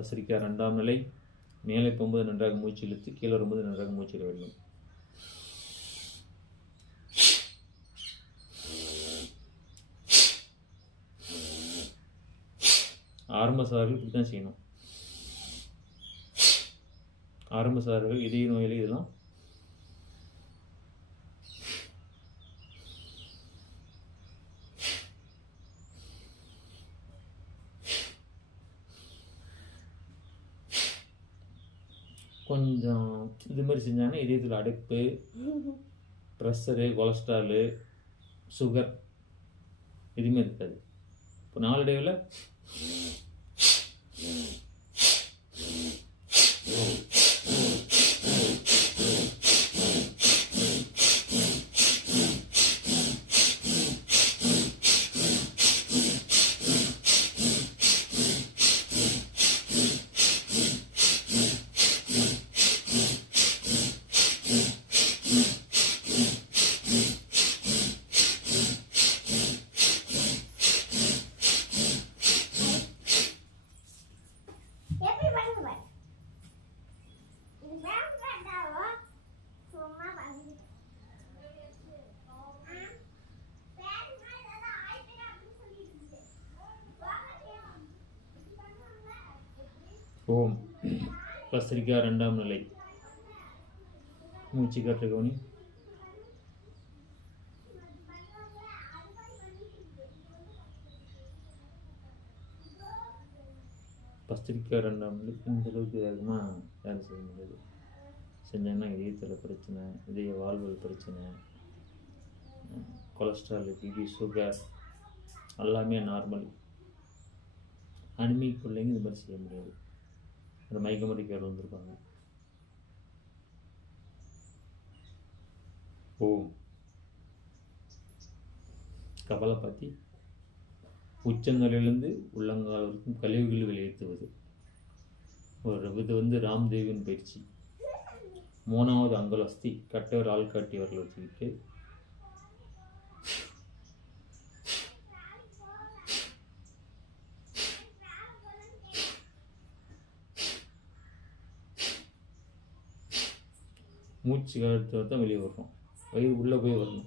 கத்திரிக்காய் 2ஆம் நிலை. மேலே போகும்போது நன்றாக மூச்சு இழுத்து, கீழே வரும்போது நன்றாக மூச்சு விட வேண்டும். ஆரம்ப சார்கள் இப்படி தான் செய்யணும். ஆரம்ப சார்கள் இதய நோயில் இதெல்லாம் கொஞ்சம் இது மாதிரி செஞ்சாங்கன்னா இதயத்தில் அடைப்பு, ப்ரெஷரு, கொலஸ்ட்ராலு, சுகர் எதுவுமே இருக்காது. இப்போ நாளடைவில் ஓம். கத்திரிக்காய் 2ஆம் நிலை. மூச்சு காற்று கவனி. கத்திரிக்காய் 2ஆம் நிலை. இந்த அளவுக்கு வேகமாக வேலை செய்ய முடியாது. செஞ்சாங்கன்னா இதயத்தில் பிரச்சனை, இதய வாழ்வல் பிரச்சனை, கொலஸ்ட்ரால், பிபி, சுகர் எல்லாமே நார்மல். அனிமிக் பிள்ளைங்க இது மாதிரி செய்ய முடியாது. அந்த மயக்கமடி கேடு வந்திருப்பாங்க. ஓம். கபாலபாதி உச்சங்களிலிருந்து உள்ளங்கால் வரைக்கும் கழிவுகள் வெளியேற்றுவது. இது ராம்தேவின் பயிற்சி. 3வது அங்கலஸ்தி கட்டவர் ஆள்காட்டி வரல வச்சுக்கிட்டு மூச்சு காற்று தான் வெளியே வரணும். வயிறு உள்ளே போய் வரணும்.